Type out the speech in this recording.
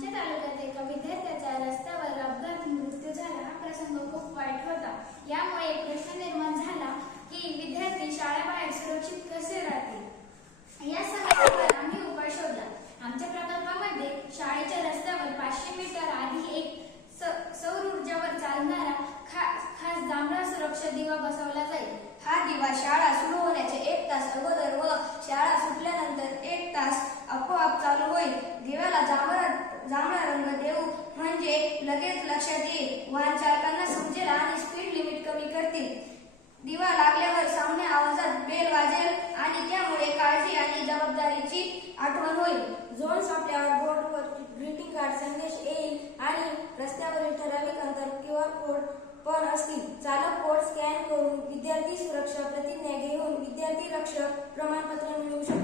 आमच्या तालुक्यात एका विद्यार्थ्याचा रस्त्यावर अपघाती मृत्यू झाला। हा प्रसंग खूप वाईट होता। यामुळे एक प्रश्न निर्माण झाला की विद्यार्थी शाळेबाहेर सुरक्षित कसे राहतील। या समस्येवर आम्ही उपाय शोधला। आमच्या प्रकल्पामध्ये शाळेच्या रस्त्यावर 500 मीटर आधी एक सौर ऊर्जेवर चालणारा खास जांभळा सुरक्षा दिवा बसवला जाईल। हा दिवा शाळा सुरू होण्याचे 1 तास अगोदर व शाळा सुटल्यानंतर 1 तास आपोआप चालू होईल। दिव्याला जांभळा रंग देऊ म्हणजे लगेच लक्षात येईल, वाहन चालकांना समजेल आणि स्पीड लिमिट कमी करतील। दिवा लागल्यावर सामान्य आवाजात बेल वाजेल आणि त्यामुळे काळजी आणि जबाबदारीची आठवण होईल। झोन संपल्यावर बोर्डवर ग्रीटिंग कार्ड संदेश येईल आणि रस्त्यावरील ठराविक अंतर QR कोड पण असतील। चालक कोड स्कॅन करून विद्यार्थी सुरक्षा प्रतिज्ञा घेऊन विद्यार्थी रक्षक प्रमाणपत्र मिळवू शकतात।